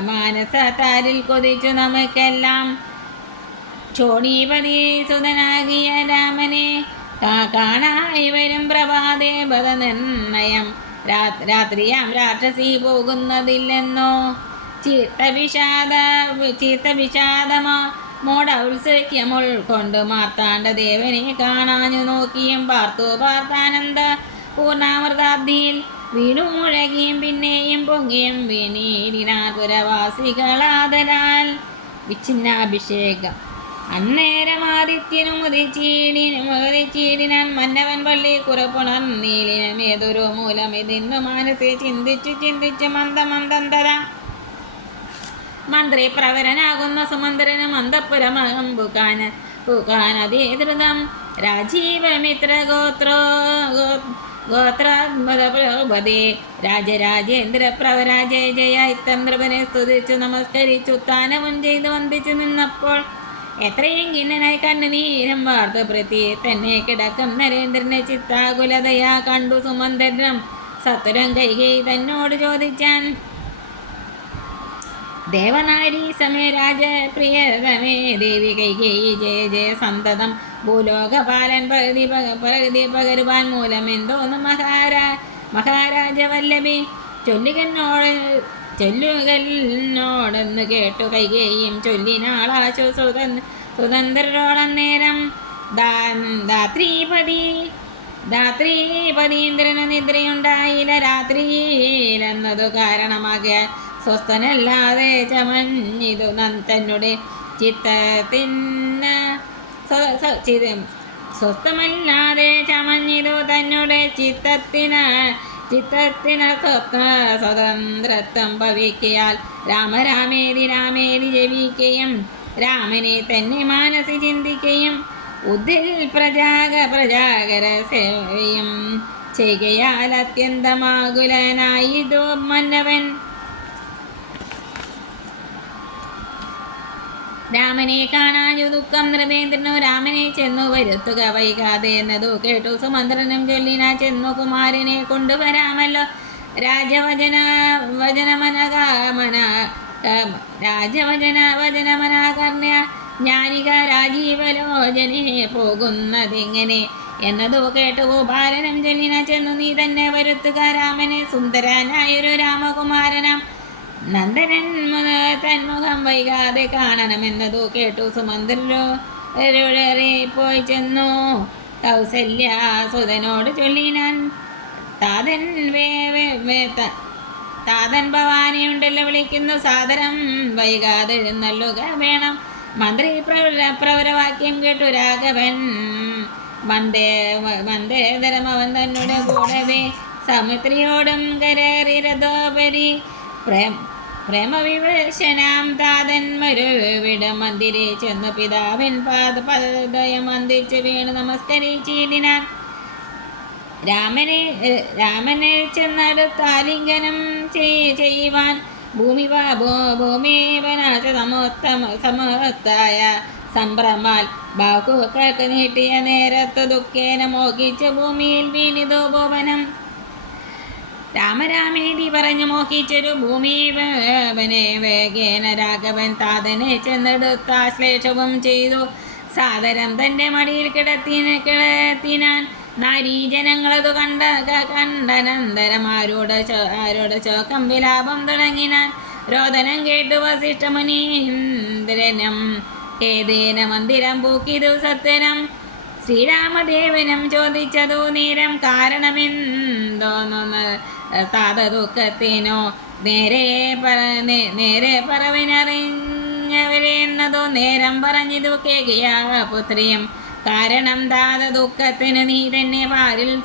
മാനസതാരിൽ കൊതിച്ചു നമുക്കെല്ലാം ചോണീപതി സുതനാകിയ രാമനെ കാണായി വരും പ്രഭാതേ ബദ നിർണയം രാത്രിയാം രാക്ഷസി പോകുന്നതില്ലെന്നോ ചീത്തവിഷാദമോ മോടൗത്സക്യം ഉൾക്കൊണ്ട് മാർത്താണ്ഡ ദേവനെ കാണാഞ്ഞു നോക്കിയും പാർത്താനന്ദ പൂർണ്ണാമൃതാബ്ദിയിൽ വീണു മുഴകിയും പിന്നെയും പൊങ്ങിയും വീണീടിനാൻ പുരവാസികളാദരാൽ വിച്ഛിന്നാഭിഷേകം അന്നേരമാദിത്യനും ഉദിച്ചീടിനാൻ മന്നവൻ പള്ളി കുറപ്പുണർന്നീലിനും ഏതൊരു മൂലം ഇതിന്നു മനസ്സെ ചിന്തിച്ചു മന്ദം തരാ മന്ത്രി പ്രവരനാകുന്ന സുമന്ത്രനും അന്തപുരമകം പൂക്കാനതീതൃതം രാജീവമിത്ര ഗോത്രാത്മതേ രാജരാജേന്ദ്ര പ്രവരാജ ജയ ഇത്തം നൃപനെ സ്തുതിച്ചു നമസ്കരിച്ചു താനവും ചെയ്തു വന്ദിച്ചു നിന്നപ്പോൾ എത്രയും കിന്നനായി കണ്ണുനീരം വാർത്ത പ്രതി തന്നെ കിടക്കും നരേന്ദ്രനെ ചിത്താകുലതയാ കണ്ടു സുമന്ത്രനും സത്വരം കൈകൈ തന്നോട് ചോദിച്ചാൻ ദേവനാരി സമയ രാജപ്രിയതമേ ദേവി കൈകേയി ജയ ജയ സന്തതം ഭൂലോകപാലൻ പ്രകൃതി പകരുവാൻ മൂലം എന്തോന്നു മഹാരാജവല്ലഭി ചൊല്ലുകലിനോടെന്ന് കേട്ടു കൈകേയും ചൊല്ലിനാളാശു സുതന്ത്രരോടന്നേരം ധാത്രീപതീന്ദ്രന് നിദ്രയുണ്ടായില്ല രാത്രിയിലെന്നതു കാരണമാകിയ സ്വസ്ഥനല്ലാതെ ചമഞ്ഞിതു തന്നെ സ്വസ്ഥമല്ലാതെ ചമഞ്ഞിതു തന്നെ ചിത്തത്തിന് സ്വതന്ത്രത്വം ഭവിക്കയാൽ രാമേരി ജപിക്കുകയും രാമനെ തന്നെ മാനസി ചിന്തിക്കുകയും ഉദിൽ പ്രജാകര സേവയും ചെയ്യയാൽ അത്യന്തമാകുലനായിതു മന്നവൻ രാമനെ കാണാഞ്ഞു ദുഃഖം നൃപേന്ദ്രനു രാമനെ ചെന്നു വരുത്തുക വൈകാതെ എന്നതു കേട്ടു സുമന്ത്രനും ചൊല്ലിന ചെന്നു കുമാരനെ കൊണ്ടുവരാമല്ലോ രാജവചനമനകാമന രാജവചനമനാകർണ്യ ജ്ഞാനിക രാജീവലോചനെ പോകുന്നതെങ്ങനെ എന്നതു കേട്ടു ബാലനം ജലിന ചെന്നു നീ തന്നെ വരുത്തുക രാമനെ സുന്ദരനായൊരു രാമകുമാരനം നന്ദനൻ തന്മുഖം വൈകാതെ കാണണമെന്നതു കേട്ടു സുമന്ത്രരെ പോയി ചെന്നു കൗസല്യ സുതനോട് ചൊല്ലിനാൻ താതൻ ഭവാനിയുണ്ടല്ലോ വിളിക്കുന്നു സാദരം വൈകാതെ എഴുന്നള്ളുക വേണം മന്ത്രി പ്രവരവാക്യം കേട്ടു രാഘവൻ വന്ദേതരം അവൻ തന്നെ കൂടവേ സമുദ്രിയോടും കരേറി രഥോപരി പ്രേമവിവശനാം താതൻ മരുവിടം മന്ദിരെ ചെന്നു പിതാവിൻ പദയം വന്ദിച്ച് വീണ് നമസ്കരിച്ചിടിനാൻ രാമനെ ചെന്നടുത്താലിംഗനം ചെയ്യുവാൻ ഭൂമിവനാശ സമോത്തായ സംഭ്രമാൽ ബാഹുക്കൾക്ക് നീട്ടിയ നേരത്ത് ദുഃഖേന മോഹിച്ച് ഭൂമിയിൽ വീണിതോ ഭുവനം രാമരാമേതി പറഞ്ഞു മോഹിച്ചൊരു ഭൂമിവനെ വേഗേന രാഘവൻ താതനെ ചെന്നെടുത്താശ്ലേഷവും ചെയ്തു സാദരം തൻ്റെ മടിയിൽ കിടത്തിനാൻ നാരീജനങ്ങളതു കണ്ടനന്തരം ആരോട് ചോക്കം വിലാപം തുടങ്ങിനാൻ രോദനം കേട്ടു വസിഷ്ഠമുനീന്ദ്രനം ഏതേന മന്ദിരം പൂക്കിതു സത്യനം ശ്രീരാമദേവനം ചോദിച്ചതു നേരം കാരണമെന്തോന്നു താത ദുഃഖത്തിനോ നേരെ പറവിനറിഞ്ഞവരെന്നതോ നേരം പറഞ്ഞതു കേകിയ പുത്രിയും കാരണം താത ദുഃഖത്തിന് നീ തന്നെ പാരിൽ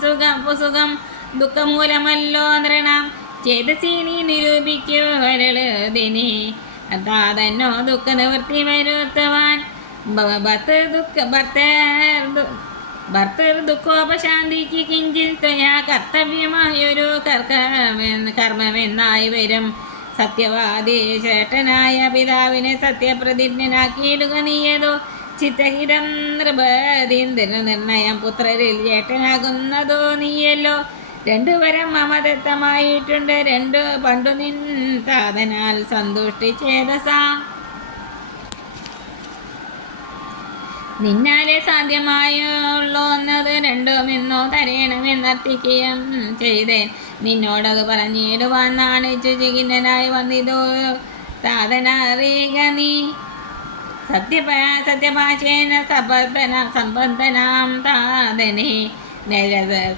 സുഖം ദുഃഖമൂലമല്ലോ നൃണാം ചേതസി നീ നിരൂപിക്കുവരളുതിനി താതന്നോ ദുഃഖ നിവൃത്തി വരുത്തുവാൻ ഭർത്തൃ ദുഃഖോപശാന്തിക്ക് കിഞ്ചിൽ ത്വയാ കർത്തവ്യമായൊരു കർമ്മമെന്നായി വരും സത്യവാദി ശ്രേഷ്ഠനായ പിതാവിനെ സത്യപ്രതിജ്ഞനാക്കിയിടുക നീയതോ ചിത്തഹിതം നൃപതീന്ദ്ര നിർണയം പുത്രരിൽ ചേട്ടനാകുന്നതോ നീയല്ലോ രണ്ടുവരം മമദത്തമായിട്ടുണ്ട് രണ്ടു പണ്ടു നിൻ താതനാൽ സന്തുഷ്ടി ചേതസാ നിന്നാലെ സാധ്യമായുള്ളോന്നത് രണ്ടുമെന്നോ തരയണമെന്നർത്ഥിക്കുകയും ചെയ്തേൻ നിന്നോടത് പറഞ്ഞിടുവാൻ നാണിച്ചു ചികിന്നനായി വന്നിതോ താതനറിയുക നീ സത്യഭാഷേന സമ്പന്നനാം താതനെ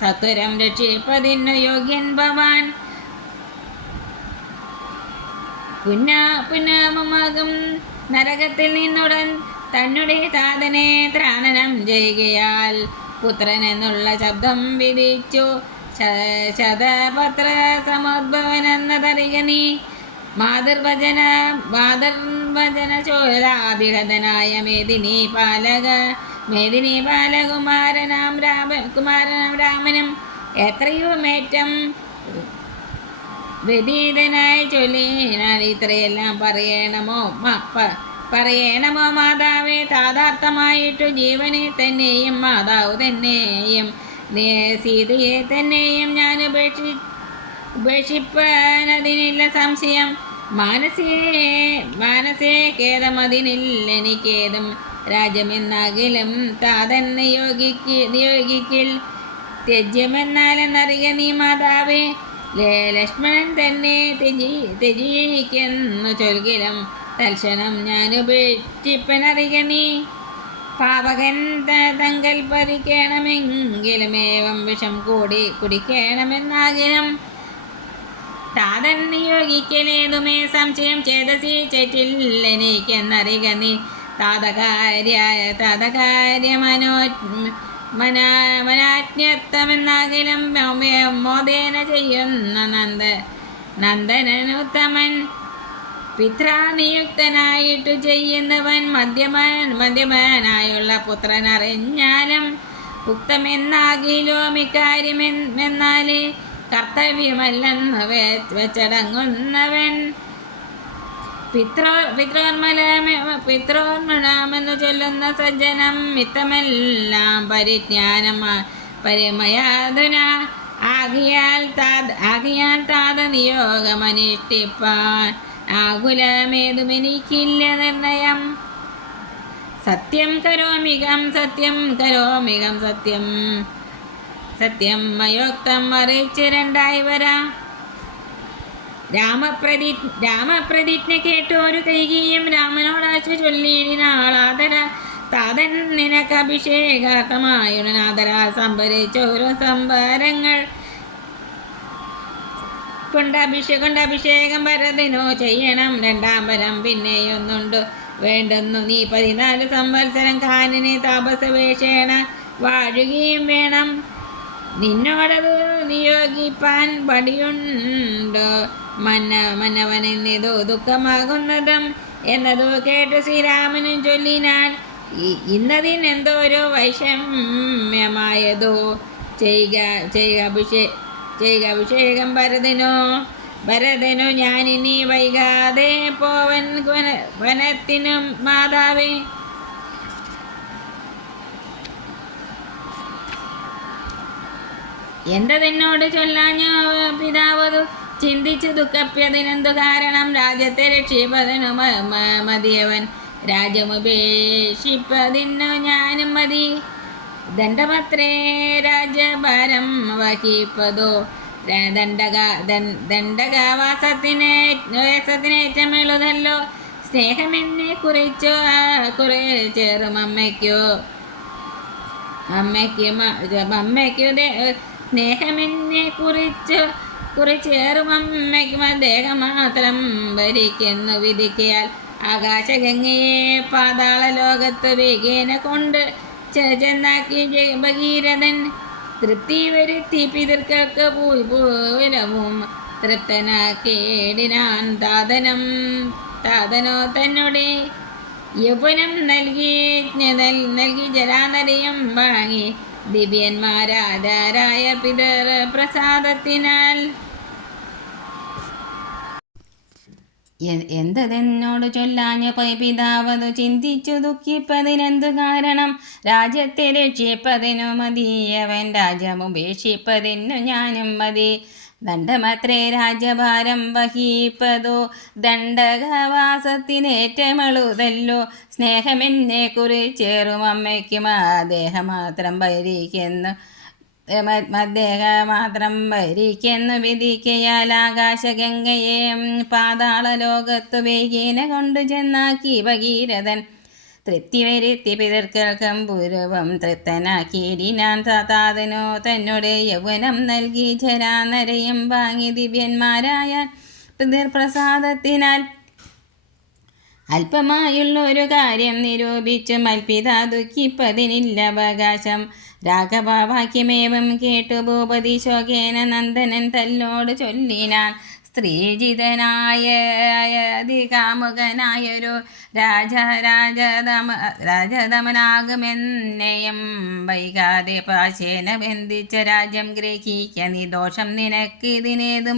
സത്വരം രക്ഷിപ്പതിന്നു യോഗ്യൻ ഭവാൻ പുനമകും നരകത്തിൽ നിന്നുടൻ തന്നെ താതനെ ത്രാണനം ചെയ്യുകയാൽ പുത്രൻ എന്നുള്ള ശബ്ദം വിധിച്ചു ശതപത്ര സമുദ്ഭവനെന്നതറിയ നീ മാതൃവചന ചോലാഭിഹതനായ മേദിനി പാലകുമാരനാം രാമനും എത്രയോ മേറ്റം വ്യതീതനായി ചൊല്ലിനാൽ ഇത്രയെല്ലാം പറയണമോ മാതാവേ താതാർത്ഥമായിട്ടു ജീവനെ തന്നെയും മാതാവ് തന്നെയും സീതയെ തന്നെയും ഞാൻ ഉപേക്ഷിപ്പാനതിനില്ല സംശയം മാനസേ ഖേദമതിനില്ലെനിക്കേതും രാജ്യമെന്നാകിലും താതൻ നിയോഗിക്കിൽ ത്യജ്യമെന്നാലെന്നറിയ നീ മാതാവേ ലക്ഷ്മണൻ തന്നെ ത്യജിക്കുന്നു ചൊൽകിലും തൽക്ഷണം ഞാൻ ഉപേക്ഷിപ്പനറിയ നീ പാവകൻ തങ്കൽ പതിക്കണമെങ്കിലും ഏവം വിഷം കുടിക്കണമെന്നാകിലും താതൻ നിയോഗിക്കലേതുമേ സംശയം ചേതസി ചേറ്റില്ലെനിക്കെന്നറിക നീ മനാജ്ഞത്വമെന്നാകിലും മോദേന ചെയ്യുന്ന നന്ദനനുത്തമൻ പിത്രാനിയുക്തനായിട്ടു ചെയ്യുന്നവൻ മദ്യപാനായുള്ള പുത്രനറിഞ്ഞാലും ഉക്തമെന്നാകിലും ഇക്കാര്യമെന്നാലേ കർത്തവ്യമല്ലെന്ന് വെച്ചടങ്ങുന്നവൻ പിത്രോന്മനാമെന്നു ചൊല്ലുന്ന സജ്ജനം മിത്തമെല്ലാം പരിജ്ഞാനം പരിമയാതുന ആകിയാൽ താത നിയോഗമനുഷ്ഠിപ്പാൻ ആകുലമേതുമെനിക്കില്ല നിർണയം. സത്യം കരോമികം സത്യം കരോമികം സത്യം സത്യം മയോക്തം അറിയിച്ച് രണ്ടായി വരാം. രാമപ്രതിജ്ഞ കേട്ടോരു കൈകേയും രാമനോടാശു ചൊല്ലിയിടിനാളാദര താതൻ നിനക്ക് അഭിഷേകാർത്ഥമായുനാദര സംഭരിച്ചോരോ സംഭാരങ്ങൾ കൊണ്ടഭിഷേകം ഭരതനോ ചെയ്യണം. രണ്ടാം വരം പിന്നെയൊന്നുണ്ട് വേണ്ടെന്നു നീ 14 സംവത്സരം കാനനെ താപസവേഷേണ വാഴുകയും വേണം. നിന്നോടത് നിയോഗിപ്പാൻ പടിയുണ്ട് മന്നവനെന്നതോ ദുഃഖമാകുന്നതും എന്നതോ കേട്ട് ശ്രീരാമനും ചൊല്ലിനാൻ. ഇന്നതിനെന്തോരോ വൈഷമ്യമായതോ ചെയ്യുക അഭിഷേകം ഭരതനോ ഞാനിനി വൈകാതെ പോവൻ വനത്തിനും മാതാവേ. എന്തതെന്നോട് ചൊല്ലാഞ്ഞോ പിതാവതു ചിന്തിച്ചു ദുഃഖപ്യതിനെന്തു കാരണം. രാജ്യത്തെ രക്ഷിപ്പതിനു മതിയവൻ രാജ്യമുപേക്ഷിപ്പതിനു ഞാനും മതി. ദണ്ഡപത്രേ രാജ്യഭാരം വഹിപ്പതോ ദണ്ഡകാവാസത്തിനേറ്റം എളുതല്ലോ. സ്നേഹമെന്നെ കുറിച്ചോ ചേറും അമ്മയ്ക്കു സ്നേഹമെന്നെ കുറിച്ചേറും അമ്മയ്ക്കും അദ്ദേഹം മാത്രം ഭരിക്കുന്നു വിധിക്കയാൽ. ആകാശഗംഗയെ പാതാള ലോകത്ത് വേഗേന കൊണ്ട് ചെന്നാക്കി ഭഗീരഥൻ തൃപ്തി വരുത്തി പിതൃക്കൾക്ക് പൂലവും തൃപ്തനാക്കേടിനാൻ. താതനോ തന്നോടെ യൗവനം നൽകി ജലാനരയും വാങ്ങി ദിവ്യന്മാരായ പിതൃ പ്രസാദത്തിനാൽ. എന്തതെന്നോട് ചൊല്ലാഞ്ഞ പിതാവതു ചിന്തിച്ചു ദുഃഖിപ്പതിനെന്തു കാരണം. രാജ്യത്തെ രക്ഷിപ്പതിനു മതിയവൻ രാജ്യമുപേക്ഷിപ്പതിനു ഞാനും മതി. ദണ്ഡമത്രേ രാജ്യഭാരം വഹിപ്പതോ ദണ്ഡകവാസത്തിനേറ്റമെളുതല്ലോ. സ്നേഹമെന്നെ കുറിച്ചേറും അമ്മയ്ക്കും അദ്ദേഹം മാത്രം ഭരിക്കുന്നു വിധിക്കയാൽ. ആകാശഗംഗയെ പാതാള ലോകത്തു വേഗേന കൊണ്ടു ചെന്നാക്കി ഭഗീരഥൻ തൃപ്തി വരുത്തി പിതൃക്കൾക്കും പൂർവം തൃപ്തനാക്കിയിടിനാൻ. താതനോ തന്നോട് യൗവനം നൽകി ജരാനരയും വാങ്ങി ദിവ്യന്മാരായ പിതൃപ്രസാദത്തിനാൽ. അല്പമായുള്ളൊരു കാര്യം നിരൂപിച്ചു മൽപിത ദുഃഖിപ്പതിനില്ല അവകാശം. രാഘവവാക്യമേവം കേട്ടു ഭൂപതി ശോകേന നന്ദനൻ തല്ലോട് ചൊല്ലിനാൻ. സ്ത്രീജിതനായതികാമുകനായൊരു രാജതമനാകുമെന്നെയും വൈകാതെ പാശേന ബന്ധിച്ച രാജ്യം ഗ്രഹിക്ക. നീ ദോഷം നിനക്ക് ഇതിനേതു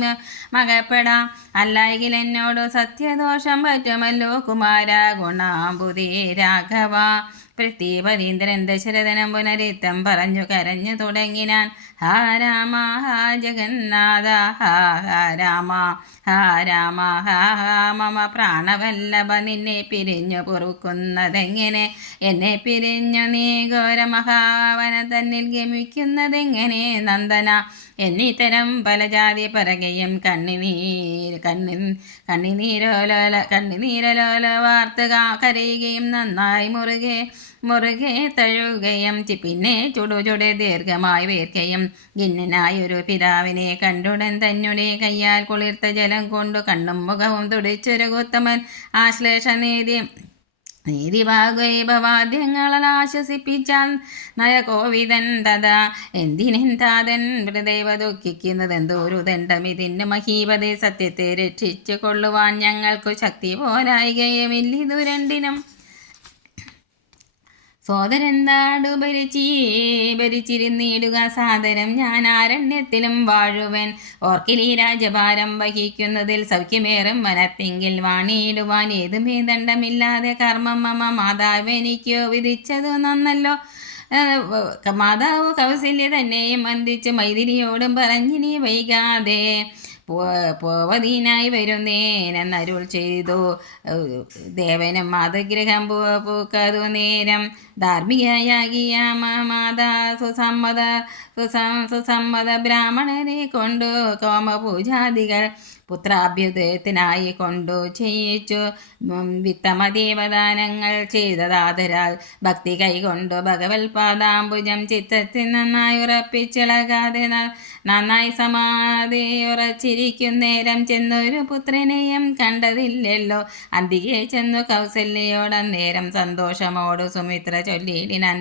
മകപ്പെടാം. അല്ലായെങ്കിൽ എന്നോടു സത്യദോഷം പറ്റുമല്ലോ കുമാര ഗുണാംബുദേ രാഘവ. പ്രത്യേപരീന്ദ്രൻ ദശരഥനം പുനരിത്തം പറഞ്ഞു കരഞ്ഞു തുടങ്ങിനാൻ. ഹാ രാമ ഹാ ജഗന്നാഥ ഹാ രാമ ഹാ രാമ ഹാ മമ പ്രാണവല്ലഭ. നിന്നെ പിരിഞ്ഞു പൊറുക്കുന്നതെങ്ങനെ. എന്നെ പിരിഞ്ഞു നീ ഘോരമഹാവന തന്നിൽ ഗമിക്കുന്നതെങ്ങനെ നന്ദന. എന്നിത്തരം പല ജാതി പറകയും കണ്ണിനീരലോല വാർത്ത് കരയുകയും നന്നായി മുറുകെ തഴുകയും പിന്നെ ചുടുചുടെ ദീർഘമായി വേർക്കയും. ഖിന്നനായൊരു പിതാവിനെ കണ്ടുടൻ തന്നെ കയ്യാൽ കുളിർത്ത ജലം കൊണ്ടു കണ്ണും മുഖവും തുടിച്ചൊരുകുത്തമൻ നീതിഭാഗവൈഭവാദ്യങ്ങളാൽ ആശ്വസിപ്പിച്ചാൽ നയകോവിതൻ തഥാ. എന്തിനെന്താതൻ ഹൃദയവ ദുഃഖിക്കുന്നതെന്തോരു ദണ്ഡം ഇതിന് മഹീപതേ. സത്യത്തെ രക്ഷിച്ചു കൊള്ളുവാൻ ഞങ്ങൾക്കു ശക്തി പോരായികയുമില്ലിതു രണ്ടിനും. സോദരന്താടു ഭരിച്ചിരുന്നിടുക സാദരം ഞാൻ ആരണ്യത്തിലും വാഴുവൻ. ഓർക്കിലീ രാജഭാരം വഹിക്കുന്നതിൽ സൗഖ്യമേറും വനത്തെങ്കിൽ വാണിയിടുവാൻ ഏതുമേ ദണ്ഡമില്ലാതെ കർമ്മം മമ മാതാവ് എനിക്കോ വിധിച്ചതു നന്നല്ലോ. മാതാവ് കൗസല്യ തന്നെയും വന്ദിച്ചു മൈഥിലിയോടും പറഞ്ഞിനി വൈകാതെ പോവതീനായി വരുന്നേനെന്നരുൾ ചെയ്തു. ദേവനും മാതൃഗ്രഹം പൂക്കതു നേരം ധാർമ്മികയാകിയ മാതാ സുസമ്മത ബ്രാഹ്മണനെ കൊണ്ടു കോമപൂജാദികൾ പുത്രാഭ്യുദയത്തിനായി കൊണ്ടു ചെയ്യിച്ചു. വിത്തമദേവദാനങ്ങൾ ചെയ്തതാതരാൽ ഭക്തി കൈകൊണ്ടു ഭഗവത് പാദാംബുജം ചിത്തത്തിൽ നന്നായി ഉറപ്പിച്ചിളകാതെ നന്നായി സമാധിയുറച്ചിരിക്കുന്നേരം ചെന്നൊരു പുത്രനെയും കണ്ടതില്ലല്ലോ. അന്തികെ ചെന്നു കൗസല്യയോടന്നേരം സന്തോഷമോടു സുമിത്ര ചൊല്ലിയിടിനാൻ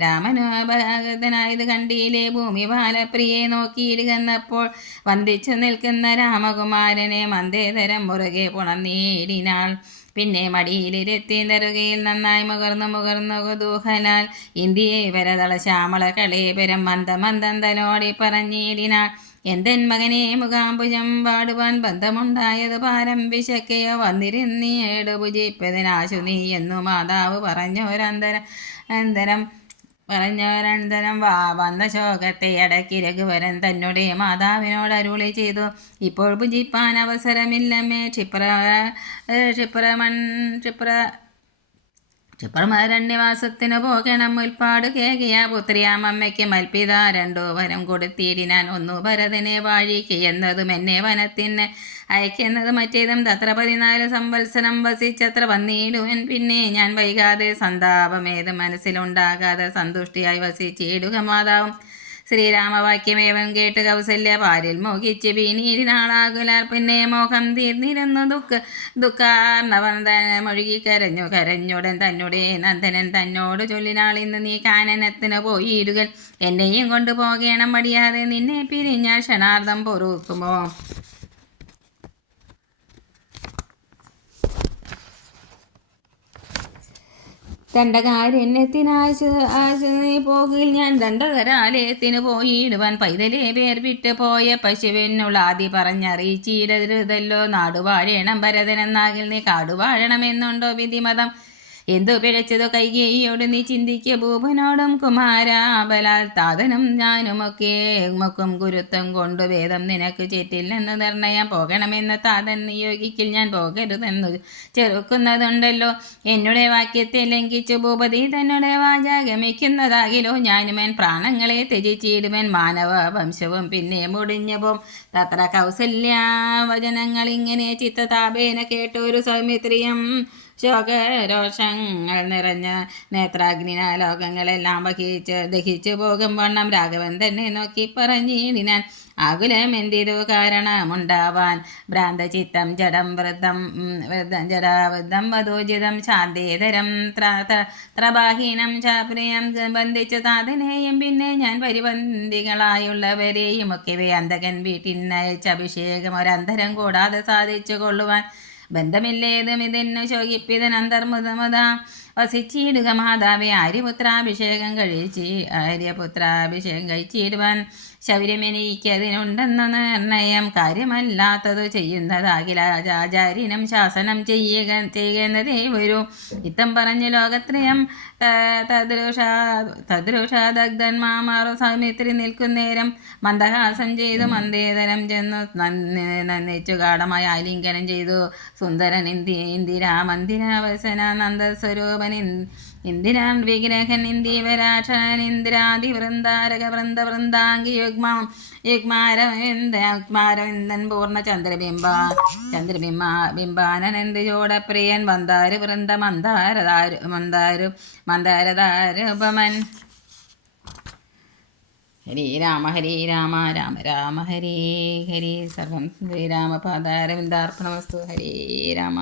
രാമനുപഗതനായതു കണ്ടീലെ ഭൂമി ബാലപ്രിയെ നോക്കിയിരിക്കുന്നപ്പോൾ വന്ദിച്ചു നിൽക്കുന്ന രാമകുമാരനെ മന്ദേതരം മുറുകെ പുണർന്നീടിനാൾ. പിന്നെ മടിയിലിരുത്തി നെറുകയിൽ നന്നായി മുകർന്നു കുതൂഹലാൽ ഇന്ത്യയെ വരതള ശ്യാമള കളേപരം മന്ദം തലോടി പറഞ്ഞിടിനാൾ. എന്തൻ മകനെ മുഖാംബുജം പാടുവാൻ ബന്ധമുണ്ടായത് പാരം വിശക്കയോ വന്നിരുന്നീടു ഭുജിപ്പതിനാശു നീ എന്നു മാതാവ് പറഞ്ഞോരന്തരം വന്ന ശോകത്തെ അടക്കി രഘുവരൻ തന്നുടെ മാതാവിനോട് അരുളി ചെയ്തു. ഇപ്പോൾ ഭുജിപ്പാൻ അവസരമില്ലമ്മേ. ക്ഷിപ്രമരണ്യവാസത്തിനു പോകണം. മുൽപ്പാട് കേകിയ പുത്രിയാമമ്മയ്ക്ക് മൽപ്പിത 2 വരം കൊടുത്തിടിനാൻ. 1 ഭരതനെ വാഴിക്ക് എന്നതും എന്നെ വനത്തിന് അയക്കുന്നതും മറ്റേതും തത്ര 14 സംവത്സരം വസിച്ചത്ര വന്നിടുവൻ. പിന്നെ ഞാൻ വൈകാതെ സന്താപമേത് മനസ്സിലുണ്ടാകാതെ സന്തുഷ്ടിയായി വസിച്ചിടുക മാതാവും. ശ്രീരാമവാക്യമേവം കേട്ട് കൗസല്യ പാരിൽ മോഹിച്ച് വീണീടിനാളാകുലാൽ. പിന്നെ മോഹം തീർന്നിരുന്നു ദുഃഖാർണവൻ കരഞ്ഞുടൻ തന്നുടെ നന്ദനൻ തന്നോട് ചൊല്ലിനാൾ. ഇന്ന് നീ കാനനത്തിന് പോയിടുക. എന്നെയും കൊണ്ടു പോകണം. മടിയാതെ നിന്നെ പിരിഞ്ഞാൽ ക്ഷണാർദ്ധം പൊറുക്കുമോ? ദണ്ഡകാരണ്യത്തിനാശു പോകിൽ ഞാൻ ദണ്ഡകരാലയത്തിന് പോയിടുവാൻ. പൈതലെ പേർ വിട്ട് പോയ പശുവിനുള്ള ആദി പറഞ്ഞറിയിച്ചിടരുതല്ലോ. നാടുവാഴണം ഭരതനെന്നാകിൽ നീ കാടുവാഴണമെന്നുണ്ടോ വിധിമതം? എന്തു പിഴച്ചതോ കൈകേയിയോട് നീ ചിന്തിക്കുക. ഭൂപനോടും കുമാരാബലാൽ താതനും ഞാനുമൊക്കെ മൊക്കും ഗുരുത്വം കൊണ്ടു വേദം നിനക്ക് ചേറ്റില്ലെന്ന് നിർണയം. പോകണമെന്ന് താതൻ നിയോഗിക്കിൽ ഞാൻ പോകരുതെന്നു ചെറുക്കുന്നതുണ്ടല്ലോ. എന്നുടെ വാക്യത്തെ ലംഘിച്ചു ഭൂപതി തന്നെ വാചാഗമിക്കുന്നതാകിലോ. ഞാനുമൻ പ്രാണങ്ങളെ ത്യജിച്ചിടുവൻ. മാനവ വംശവും പിന്നെ മുടിഞ്ഞുപോം. തത്ര കൗസല്യാവചനങ്ങൾ ഇങ്ങനെ ചിത്തതാപേന കേട്ടൊരു സൗമിത്രിയം ശോകരോഷങ്ങൾ നിറഞ്ഞ നേത്രാഗ്നിന ലോകങ്ങളെല്ലാം ദഹിച്ചു പോകും വണ്ണം രാഘവൻ തന്നെ നോക്കി പറഞ്ഞിടിനാൻ. ആകുലമെന്തിരു കാരണമുണ്ടാവാൻ? ഭ്രാന്തചിത്തം ജഡാവൃദ്ധം വധോജിതം ശാന്തേതരം ത്രബാഹീനം ചാപ്രിയം ബന്ധിച്ചു താതനെയും പിന്നെ ഞാൻ പരിബന്ധികളായുള്ളവരെയും ഒക്കെ അന്തകൻ വീട്ടിനയച്ച അഭിഷേകം ഒരന്തരം കൂടാതെ സാധിച്ചു കൊള്ളുവാൻ. ബന്ധമില്ലേതും ഇതെന്നു ശോകിപ്പിതൻ അന്തർമുതമുത വസിച്ചിടുക മാതാവെ. ആര്യപുത്രാഭിഷേകം കഴിച്ചിടുവാൻ ശൗര്യമെനിക്കതിനുണ്ടെന്ന നിർണയം. കാര്യമല്ലാത്തതു ചെയ്യുന്നതാകിൽ ആചാര്യനും ശാസനം ചെയ്യുന്നതേ വരൂ. ഇത്തം പറഞ്ഞു ലോകത്രയം തദ്രുഷാദഗ്ധന്മാമാറു സൗമിത്രി നിൽക്കുന്നേരം മന്ദഹാസം ചെയ്തു മന്ദേതരം ചെന്നു നന്ദിച്ചു ഗാഠമായ ആലിംഗനം ചെയ്തു. സുന്ദരൻ ഇന്ദിരാമന്ദിരാവസന നന്ദസ്വരൂപൻ ഇന്ദിരാം വിഗ്രഹൻ ഇന്ദീവരാഷൻ ഇന്ദിരാദി വൃന്ദാംഗി യുഗ്മാരവിന്ദൻ പൂർണ്ണ ചന്ദ്രബിംബാനന്ദയോടപ്രിയൻ വന്ദാരു വൃന്ദ മന്ദാരദാരുപമൻ. ഹരി രാമ രാമ രാമ ഹരി ഹരി. സർവം ശ്രീരാമപാദാരവിന്ദാർപ്പണമസ്തു. ഹരി രാമ.